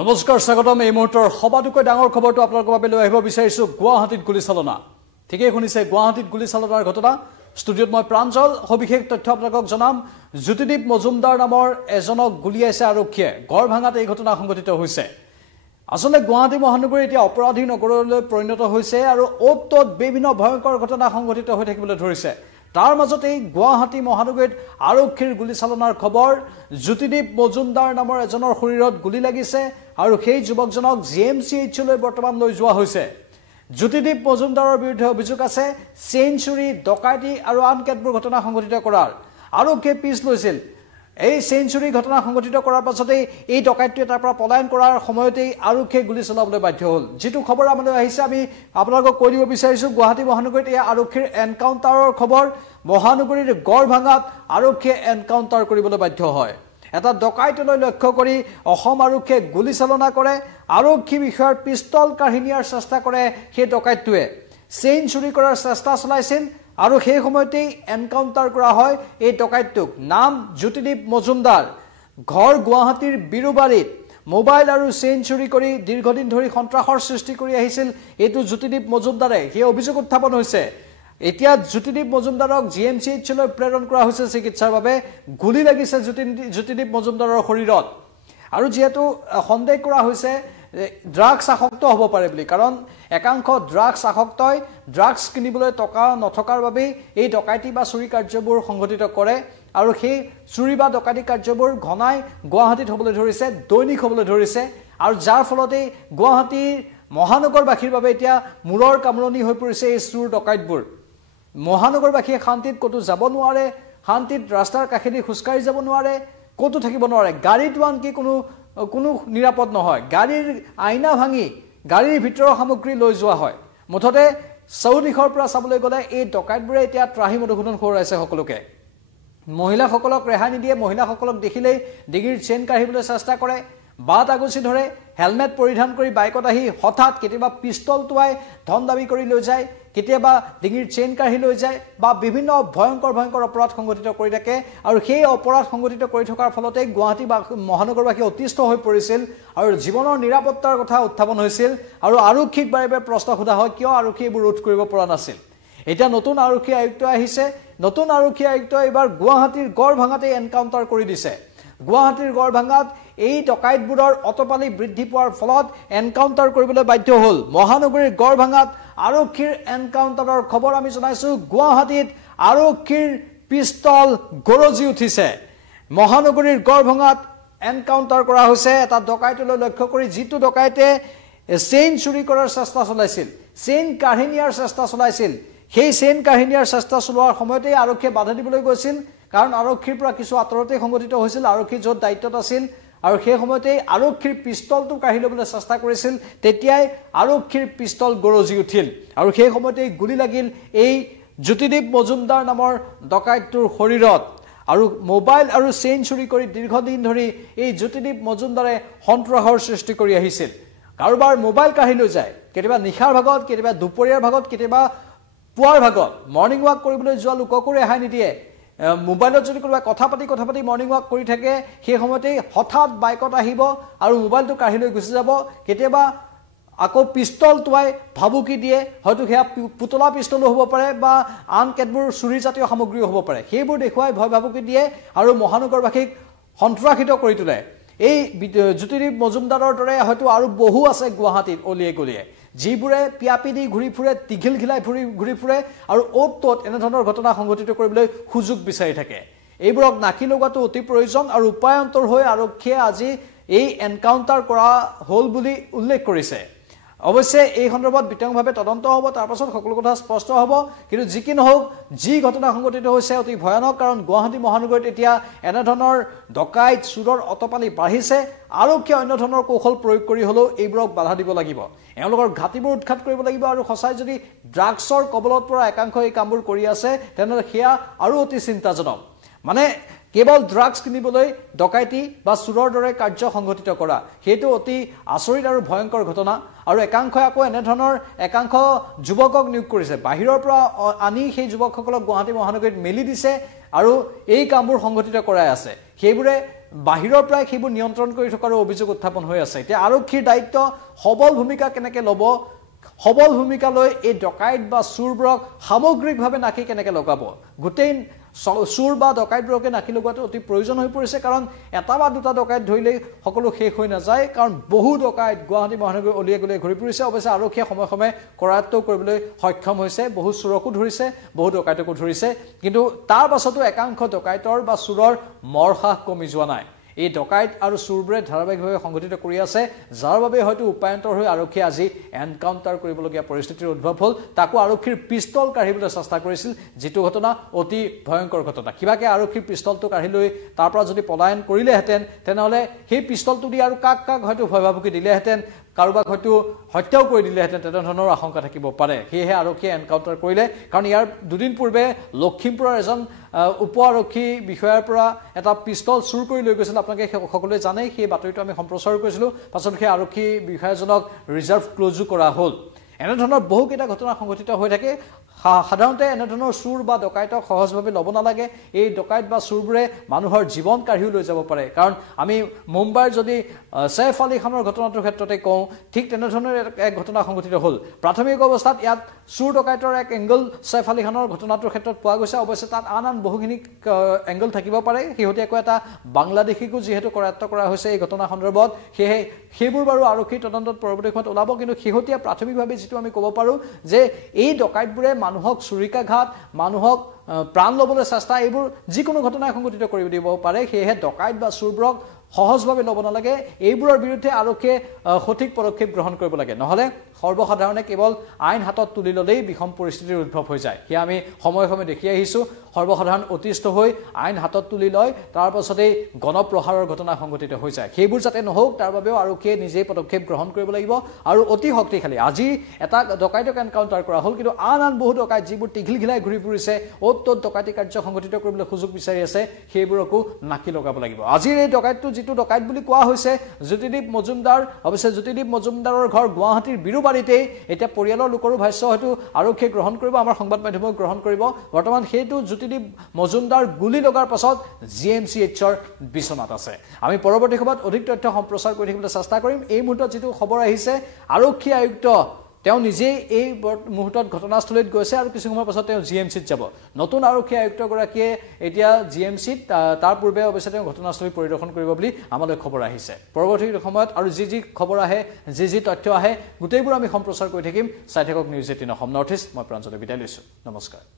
নমস্কাৰ স্বাগতম এই মুহূৰ্তৰ সবাতোকৈ ডাঙৰ খবৰটো আপোনালোকৰ বাবে লৈ আহিব বিচাৰিছো গুৱাহাটীত গুলিচালনা ঠিকই শুনিছে গুৱাহাটীত গুলিচালনাৰ ঘটনা ষ্টুডিঅ'ত মই প্ৰাঞ্জল সবিশেষ তথ্য আপোনালোকক জনাম জ্যোতিদীপ মজুমদাৰ নামৰ এজনক গুলিয়াইছে আৰক্ষীয়ে গড়ভাঙাত এই ঘটনা সংঘটিত হৈছে আসলে গুৱাহাটী মহানগৰী এতিয়া অপৰাধী নগৰলৈ পৰিণত হৈছে আৰু অতত বিভিন্ন ভয়ংকৰ ঘটনা সংঘটিত হৈ থাকিবলৈ ধৰিছে তাৰ মাজতে গুৱাহাটী মহানগৰীত আৰক্ষীৰ গুলিচালনাৰ খবৰ জ্যোতিদীপ মজুমদাৰ নামৰ এজনৰ শৰীৰত গুলি লাগিছে আৰু সেই যুৱকজনক জিএমচিএইচলৈ বৰ্তমান লৈ যোৱা হৈছে জ্যোতিদীপ মজুমদাৰৰ বিৰুদ্ধে অভিযোগ আছে চেঞ্চুৰী ডকাইতি আৰু আন কেতবোৰ ঘটনা সংঘটিত কৰাৰ আৰক্ষীয়ে পিছ লৈছিল এই চেঞ্চুৰী ঘটনা সংঘটিত কৰাৰ পাছতে এই ডকাইতটোৱে তাৰ পৰা পলায়ন কৰাৰ সময়তে আৰক্ষীয়ে গুলি চলাবলৈ বাধ্য হ'ল যেটো খবৰ আমালৈ আহিছে আমি আপোনালোকক কৈ দিব বিচাৰিছো গুৱাহাটী মহানগৰীত এই আৰক্ষীৰ এনকাউন্টাৰৰ খবৰ মহানগৰীৰ গড়ভাঙাত আৰক্ষীয়ে এনকাউন্টাৰ কৰিবলৈ বাধ্য হয় এটা ডকাইতলৈ লক্ষ্য কৰি অসম আৰক্ষীয়ে গুলি চালনা কৰে আৰক্ষী বিষয়াৰ পিস্তল কাহিনীৰ চেষ্টা কৰে সেই ডকাইতটোৱে চেঞ্চুৰী কৰাৰ চেষ্টা চলাইছিল আৰু সেই সময়তেই এনকাউন্টাৰ কৰা হয় এই ডকাইতটোক নাম জ্যোতিদীপ মজুমদাৰ ঘৰ গুৱাহাটীৰ বিৰুবাৰীত মোবাইল আৰু চেঞ্চুৰী কৰি দীৰ্ঘদিন ধৰি সন্ত্ৰাসৰ সৃষ্টি কৰি আহিছিল এইটো জ্যোতিদীপ মজুমদাৰে সেই অভিযোগ উত্থাপন হৈছে এতিয়া জ্যোতিদীপ মজুমদাৰক জিএমচিএইচলৈ প্ৰেৰণ কৰা হৈছে চিকিৎসাৰ বাবে গুলি লাগিছে জ্যোতিদীপ মজুমদাৰৰ শৰীৰত আৰু যেহেতু সন্দেহ কৰা হৈছে ড্ৰাগছ আসক্ত হ'ব পাৰে বুলি কাৰণ একাংশ ড্ৰাগছ আসক্তই ড্ৰাগছ কিনিবলৈ টকা নথকাৰ বাবে এই ডকাইতি বা চুৰি কাৰ্যবোৰ সংঘটিত কৰে আৰু সেই চুৰি বা ডকাইতি কাৰ্যবোৰ ঘনাই গুৱাহাটীত হ'বলৈ ধৰিছে দৈনিক হ'বলৈ ধৰিছে আৰু যাৰ ফলতে গুৱাহাটীৰ মহানগৰবাসীৰ বাবে এতিয়া মূৰৰ কামৰণি হৈ পৰিছে এই চুৰ ডকাইতবোৰ মহানগৰবাসীয়ে শান্তিত কতো যাব নোৱাৰে শান্তিত ৰাস্তাৰ কাষেদি খুচকাৰি যাব নোৱাৰে কতো থাকিব নোৱাৰে গাড়ীটো আনকি কোনো নিৰাপদ নহয় গাড়ীৰ আইনা ভাঙি গাড়ীৰ ভিতৰৰ সামগ্ৰী লৈ যোৱা হয় মুঠতে চৌদিশৰ পৰা চাবলৈ গ'লে এই ডকাইতবোৰে এতিয়া ত্ৰাহি মধুসূদন খোৰাইছে সকলোকে মহিলাসকলক ৰেহাই নিদিয়ে মহিলাসকলক দেখিলেই ডিঙিৰ চেইন কাঢ়িবলৈ চেষ্টা কৰে বাট আগুচি ধৰে হেলমেট পৰিধান কৰি বাইকত আহি হঠাৎ কেতিয়াবা পিস্তল টুৱাই ধন দাবী কৰি লৈ যায় কেতিয়াবা ডিঙিৰ চেইন কাঢ়ি লৈ যায় বা বিভিন্ন ভয়ংকৰ অপৰাধ সংঘটিত কৰি থাকে আৰু সেই অপৰাধ সংঘটিত কৰি থকাৰ ফলতে গুৱাহাটী মহানগৰবাসী অতিষ্ঠ হৈ পৰিছিল আৰু জীৱনৰ নিৰাপত্তাৰ কথা উত্থাপন হৈছিল আৰু আৰক্ষীক বাৰে প্ৰশ্ন সোধা হয় কিয় আৰক্ষী এইবোৰ ৰোধ কৰিব পৰা নাছিল এতিয়া নতুন আৰক্ষী আয়ুক্ত আহিছে নতুন আৰক্ষী আয়ুক্ত এবাৰ গুৱাহাটীৰ গড়ভাঙাতে এনকাউন্টাৰ কৰি দিছে গুৱাহাটীৰ গড়ভাঙাত এই ডকাইতবোৰৰ অতপালি বৃদ্ধি পোৱাৰ ফলত এনকাউন্টাৰ কৰিবলৈ বাধ্য হ'ল মহানগৰীৰ গড়ভাঙাত আৰক্ষীৰ এনকাউন্টাৰৰ খবৰ আমি জনাইছো গুৱাহাটীত আৰক্ষীৰ পিস্তল গৰজি উঠিছে মহানগৰীৰ গড়ভাঙাত এনকাউন্টাৰ কৰা হৈছে এটা ডকাইতলৈ লক্ষ্য কৰি যিটো ডকাইতে চেইন চুৰি কৰাৰ চেষ্টা চলাইছিল চেইন কাঢ়ি নিয়াৰ চেষ্টা চলাইছিল সেই চেইন কাঢ়ি নিয়াৰ চেষ্টা চলোৱাৰ সময়তে আৰক্ষীয়ে বাধা দিবলৈ গৈছিল কাৰণ আৰক্ষীৰ পৰা কিছু আতৰতে সংঘটিত হৈছিল আৰক্ষী য'ত দায়িত্বত আছিল আৰু সেই সময়তে আৰক্ষীৰ পিস্তলটো কাঢ়ি ল'বলৈ চেষ্টা কৰিছিল তেতিয়াই আৰক্ষীৰ পিস্তল গৰজি উঠিল আৰু সেই সময়তে গুলি লাগিল এই জ্যোতিদীপ মজুমদাৰ নামৰ ডকাইতটোৰ শৰীৰত আৰু মোবাইল আৰু চেইন চুৰি কৰি দীৰ্ঘদিন ধৰি এই জ্যোতিদীপ মজুমদাৰে সন্ত্ৰাসৰ সৃষ্টি কৰি আহিছিল কাৰোবাৰ মোবাইল কাঢ়ি লৈ যায় কেতিয়াবা নিশাৰ ভাগত কেতিয়াবা দুপৰীয়াৰ ভাগত কেতিয়াবা পুৱাৰ ভাগত মৰ্ণিং ৱাক কৰিবলৈ যোৱা লোককো ৰেহাই নিদিয়ে মোবাইলত যদি কোনোবা কথা পাতি মৰ্ণিং ৱাক কৰি থাকে সেই সময়তে হঠাৎ বাইকত আহিব আৰু মোবাইলটো কাঢ়ি লৈ গুচি যাব কেতিয়াবা আকৌ পিস্তল টুৱাই ভাবুকি দিয়ে হয়তো সেয়া পুতলা পিস্তলো হ'ব পাৰে বা আন কেতবোৰ চুৰিজাতীয় সামগ্ৰীও হ'ব পাৰে সেইবোৰ দেখুৱাই ভয় ভাবুকি দিয়ে আৰু মহানগৰবাসীক সন্ত্ৰাসিত কৰি তোলে এই জ্যোতিদীপ মজুমদাৰৰ দৰে হয়তো আৰু বহু আছে গুৱাহাটীত অলিয়ে গলিয়ে যিবোৰে পিয়াপি দি ঘূৰি ফুৰে টিঘিল খিলাই ঘূৰি ফুৰে আৰু অত এনেধৰণৰ ঘটনা সংঘটিত কৰিবলৈ সুযোগ বিচাৰি থাকে এইবোৰক নাকি লগোৱাটো অতি প্ৰয়োজন আৰু উপায়ন্তৰ হৈ আৰক্ষীয়ে আজি এই এনকাউন্টাৰ কৰা হ'ল বুলি উল্লেখ কৰিছে অৱশ্যে এই সন্দৰ্ভত বিতংভাৱে তদন্ত হ'ব তাৰ পাছত সকলো কথা স্পষ্ট হ'ব কিন্তু যি কি নহওক যি ঘটনা সংঘটিত হৈছে অতি ভয়ানক কাৰণ গুৱাহাটী মহানগৰীত এতিয়া এনেধৰণৰ ডকাইত চুৰৰ অতপালি বাঢ়িছে আৰক্ষীয়ে অন্য ধৰণৰ কৌশল প্ৰয়োগ কৰি হ'লেও এইবোৰক বাধা দিব লাগিব এওঁলোকৰ ঘাটিবোৰ উৎখাত কৰিব লাগিব আৰু সঁচাই যদি ড্ৰাগছৰ কবলত পৰা একাংশ এই কামবোৰ কৰি আছে তেনেহ'লে সেয়া আৰু অতি চিন্তাজনক মানে কেৱল ড্ৰাগছ কিনিবলৈ ডকাইতি বা চুৰৰ দৰে কাৰ্য সংঘটিত কৰা সেইটো অতি আচৰিত আৰু ভয়ংকৰ ঘটনা আৰু একাংশই আকৌ এনেধৰণৰ একাংশ যুৱকক নিয়োগ কৰিছে বাহিৰৰ পৰা আনি সেই যুৱকসকলক গুৱাহাটী মহানগৰীত মেলি দিছে আৰু এই কামবোৰ সংঘটিত কৰাই আছে সেইবোৰে বাহিৰৰ পৰাই সেইবোৰ নিয়ন্ত্ৰণ কৰি থকাৰ অভিযোগ উত্থাপন হৈ আছে এতিয়া আৰক্ষীৰ দায়িত্ব সবল ভূমিকা কেনেকৈ ল'ব সবল ভূমিকা লৈ এই ডকাইত বা চুৰবোৰক সামগ্ৰিকভাৱে নাকি কেনেকৈ লগাব গোটেই চুৰ বা ডকাইতবোৰকে নাকি লগোৱাটো অতি প্ৰয়োজন হৈ পৰিছে কাৰণ এটা বা দুটা ডকাইত ধৰিলেই সকলো শেষ হৈ নাযায় কাৰণ বহু ডকাইত গুৱাহাটী মহানগৰী অলিয়ে গলিয়ে ঘূৰি ফুৰিছে অৱশ্যে আৰক্ষীয়ে সময়ে সময়ে কৰায়ত্ব কৰিবলৈ সক্ষম হৈছে বহু চুৰকো ধৰিছে বহু ডকাইতকো ধৰিছে কিন্তু তাৰ পাছতো একাংশ ডকাইতৰ বা চুৰৰ মৰসাহ কমি যোৱা নাই এই ডকাইত আৰু চুৰবোৰে ধাৰাবাহিকভাৱে সংঘটিত কৰি আছে যাৰ বাবে হয়তো উপায়ন্তৰ হৈ আৰক্ষীয়ে আজি এনকাউণ্টাৰ কৰিবলগীয়া পৰিস্থিতিৰ উদ্ভৱ হ'ল তাকো আৰক্ষীৰ পিস্তল কাঢ়িবলৈ চেষ্টা কৰিছিল যিটো ঘটনা অতি ভয়ংকৰ ঘটনা কিবাকে আৰক্ষীৰ পিস্তলটো কাঢ়ি লৈ তাৰ পৰা যদি পলায়ন কৰিলেহেঁতেন তেনেহ'লে সেই পিস্তলটো দি আৰু কাক কাক হয়তো ভয় ভাবুকি দিলেহেঁতেন কাৰোবাক হয়তো হত্যাও কৰি দিলেহেঁতেন তেনেধৰণৰ আশংকা থাকিব পাৰে সেয়েহে আৰক্ষীয়ে এনকাউণ্টাৰ কৰিলে কাৰণ ইয়াৰ দুদিন পূৰ্বে লখিমপুৰৰ এজন উপ আৰক্ষী বিষয়াৰ পৰা এটা পিস্তল চুৰ কৰি লৈ গৈছিল আপোনালোকে সকলোৱে জানে সেই বাতৰিটো আমি সম্প্ৰচাৰ কৰিছিলোঁ পাছত সেই আৰক্ষী বিষয়াজনক ৰিজাৰ্ভ ক্লজো কৰা হ'ল এনেধৰণৰ বহুকেইটা ঘটনা সংঘটিত হৈ থাকে সাধাৰণতে এনেধৰণৰ চুৰ বা ডকাইতক সহজভাৱে ল'ব নালাগে এই ডকাইত বা চুৰবোৰে মানুহৰ জীৱন কাঢ়িও লৈ যাব পাৰে কাৰণ আমি মুম্বাইৰ যদি সৈফ আলী খানৰ ঘটনাটোৰ ক্ষেত্ৰতে কওঁ ঠিক তেনেধৰণৰ এক ঘটনা সংঘটিত হ'ল প্ৰাথমিক অৱস্থাত ইয়াত চুৰ ডকাইতৰ এক এংগল সৈফ আলী খানৰ ঘটনাটোৰ ক্ষেত্ৰত পোৱা গৈছে অৱশ্যে তাত আন বহুখিনি এংগল থাকিব পাৰে শেহতীয়াকৈ এটা বাংলাদেশীকো যিহেতু কৰায়ত্ব কৰা হৈছে এই ঘটনা সন্দৰ্ভত সেয়েহে সেইবোৰ বাৰু আৰক্ষীৰ তদন্তত পৰৱৰ্তী সময়ত ওলাব কিন্তু শেহতীয়া প্ৰাথমিকভাৱে যিটো আমি ক'ব পাৰোঁ যে এই ডকাইতবোৰে মানুহক চুৰিকাঘাত মানুহক প্ৰাণ ল'বলৈ চেষ্টা এইবোৰ যিকোনো ঘটনাই সংঘটিত কৰি দিব পাৰে সেয়েহে ডকাইত বা চুৰবোৰক সহজভাৱে ল'ব নালাগে এইবোৰৰ বিৰুদ্ধে আৰক্ষীয়ে সঠিক পদক্ষেপ গ্ৰহণ কৰিব লাগে নহ'লে সৰ্বসাধাৰণে কেৱল আইন হাতত তুলি ল'লেই বিষম পৰিস্থিতিৰ উদ্ভৱ হৈ যায় সেয়া আমি সময়ে সময়ে দেখি আহিছোঁ সৰ্বসাধাৰণ অতিষ্ঠ হৈ আইন হাতত তুলি লয় তাৰ পাছতেই গণপ্ৰহাৰৰ ঘটনা সংঘটিত হৈ যায় সেইবোৰ যাতে নহওক তাৰ বাবেও আৰক্ষীয়ে নিজেই পদক্ষেপ গ্ৰহণ কৰিব লাগিব আৰু অতি শক্তিশালী আজি এটা ডকাইতক এনকাউণ্টাৰ কৰা হ'ল কিন্তু আন বহু ডকাইত যিবোৰ টিঘিল ঘিলাই ঘূৰি ফুৰিছে অ'ত ত'ত ডকাইতি কাৰ্য সংঘটিত কৰিবলৈ সুযোগ বিচাৰি আছে সেইবোৰকো নাকি লগাব লাগিব আজিৰ এই ডকাইতটো যিটো ডকাইত বুলি কোৱা হৈছে জ্যোতিদীপ মজুমদাৰ অৱশ্যে জ্যোতিদীপ মজুমদাৰৰ ঘৰ গুৱাহাটীৰ বিৰুবাৰীতেই এতিয়া পৰিয়ালৰ লোকৰো ভাষ্য হয়তো আৰক্ষীয়ে গ্ৰহণ কৰিব আমাৰ সংবাদ মাধ্যমেও গ্ৰহণ কৰিব বৰ্তমান সেইটো জ্যোতিদীপ মজুমদাৰ গুলি লগাৰ পাছত GMCHৰ বিচনাত আছে আমি পৰৱৰ্তী সময়ত অধিক তথ্য সম্প্ৰচাৰ কৰি থাকিবলৈ চেষ্টা কৰিম এই মুহূৰ্তত যিটো খবৰ আহিছে আৰক্ষী আয়ুক্ত তেওঁ নিজেই এই মুহূৰ্তত ঘটনাস্থলীত গৈছে আৰু কিছু সময়ৰ পাছত তেওঁ GMCত যাব নতুন আৰক্ষী আয়ুক্তগৰাকীয়ে এতিয়া GMCত তাৰ পূৰ্বে অৱশ্যে তেওঁ ঘটনাস্থলী পৰিদৰ্শন কৰিব বুলি আমালৈ খবৰ আহিছে পৰৱৰ্তী সময়ত আৰু যি খবৰ আহে যি তথ্য আহে গোটেইবোৰ আমি সম্প্ৰচাৰ কৰি থাকিম চাই থাকক নিউজ 18 অসম নৰ্থ ইষ্ট মই প্ৰাঞ্জলে বিদায় লৈছোঁ নমস্কাৰ